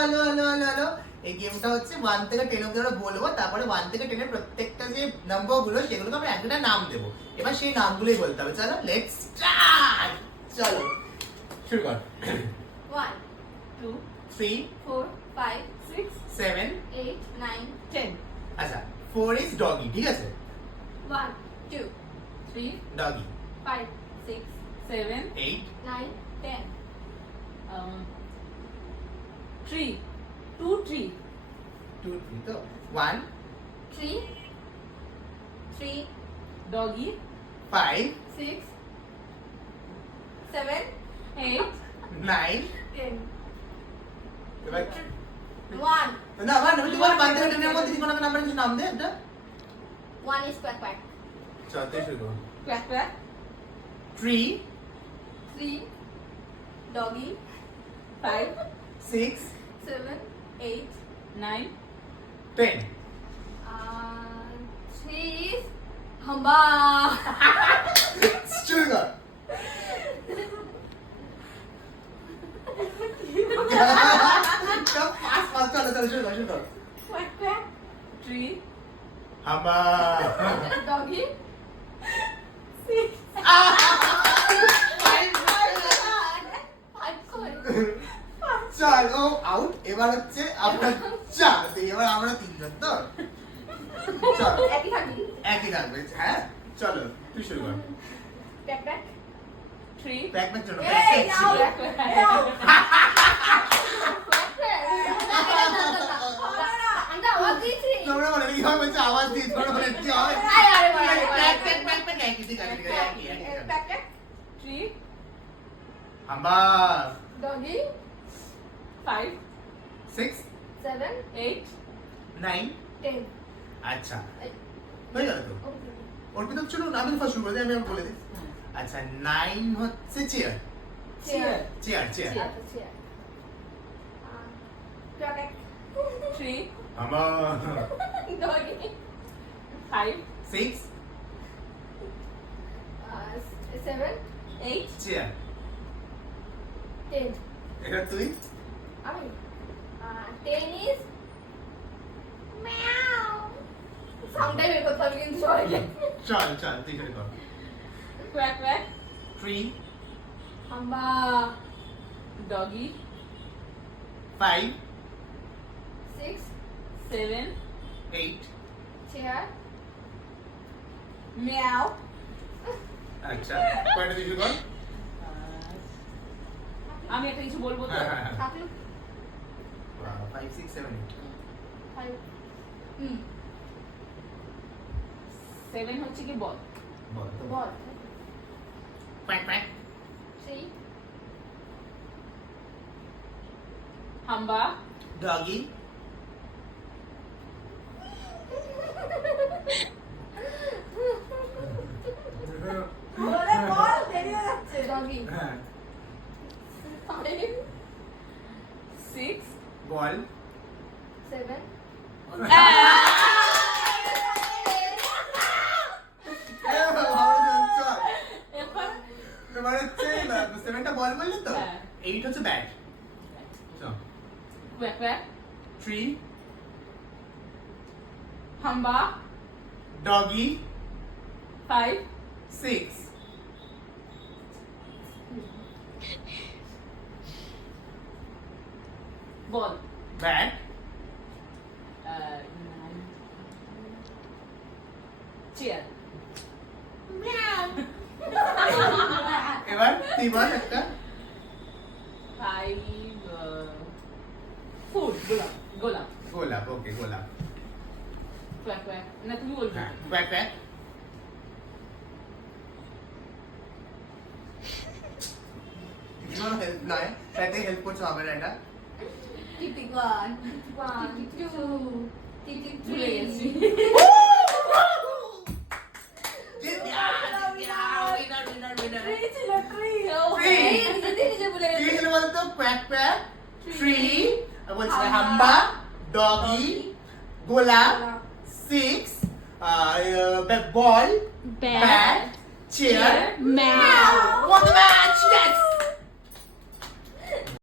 Hello. এই গেমটা হচ্ছে 1 থেকে 10 অবধি আমরা বলবো, তারপরে 1 থেকে 10 এর প্রত্যেকটা যে নম্বরগুলো সেগুলোকে আমরা একটা নাম দেবো। এবার সেই নামগুলোই বলতে হবে। চলো লেটস স্টার্ট। চলো শুরু কর। 1 2 3 4 5 6 7 8 9 10 আচ্ছা 4 ইজ ডগি, ঠিক আছে? 1 2 3 ডগি 5 6 7 8 9 10 Tree. 2 tree. 2 3 তো 1 3 3 Doggy. 5 6 7 8. 9 10 এবার 1 না মানে তুমি বল 1 থেকে 10 এর মধ্যে কোনো নাম্বার কিছু নাম দে একটা। 1 is quack quack চল তুই শুরু কর। Quack quack. 3 3 doggy 5. 6 7 8 9. 10 3 is hamba শুরু কর। ফাস্ট চলো শুরু কর। quack quack Tree. হাম্বা doggy 6 চল ও আউট। এবার হচ্ছে আমরা চার, এবার আমরা তিনজন তো চল একই থাকবি একই থাকবে। হ্যাঁ চলো তুই শুরু কর। quack quack Tree. Back back চলো এই নাও Quack quack. আমরা আওয়াজ দিয়েছি তোমরা বলে কি হবে যে আওয়াজ দিয়ে তোমরা বলে কি হয়? আরে বাবা ব্যাক ব্যাক ব্যাক ব্যাক একই ঠিক আছে একই quack quack Tree. হাম্বা doggy 5. 6 7 8. 9 10 আচ্ছা হয়ে গেল তো। অর্পিতা চলো আমি ফার্স্ট শুরু করে দিই, আমি আর বলে দিই। আচ্ছা 9 হচ্ছে চেয়ার চেয়ার চেয়ার চেয়ার আচ্ছা চেয়ার quack quack 3. হাম্বা doggy 5. 6 7 8. চেয়ার 10 এটা তুই আমি 10 is meow সাউন্ডটাই বের করতে হবে কিন্তু সবাইকে চল চল তুই শুরু কর। Quack quack. 3 হাম্বা Doggy. 5 6 7. 8 chair Meow. আচ্ছা কয়টা তুই শুরু কর। আমি একটা কিছু বলবো তো? হ্যাঁ হ্যাঁ হ্যাঁ থাকলো 5 6 7 8 5 7 হচ্ছে কি বল? বল তো বল প্যাক প্যাক 3 Hamba. ডগি বলে বল দেরি হয়ে যাচ্ছে ডগি হ্যাঁ 5 6. বল 7 এরপর এবার হচ্ছে 7টা বল বললি তো, হ্যাঁ। 8 হচ্ছে ব্যাট। চল Quack quack. 3 Hamba. Doggy 5. 6 Ball. Bat 9. Chair. এবার তুই বল একটা। 5. Food. Golap. Golap. গোলাপ ওকে গোলাপ। Quack quack. না তুমি বলবে। হ্যাঁ প্যাক প্যাক কোনো হেল্প নয়, তাতে হেল্প করছো আমার এটা। টিটিক 1 টিটিক 2 টিটিক ভুলে 3 গেছি। ট্রি ছিল ট্রি Tree. নিজে নিজে বলে কি গেছে ছিল বলতো? quack quack, Tree. tree, বলছে হাম্বা, হাম্বা, ডগি, গোলাপ, গোলাপ, 6, ball, bat, chair, Meow. Won the match! Yes!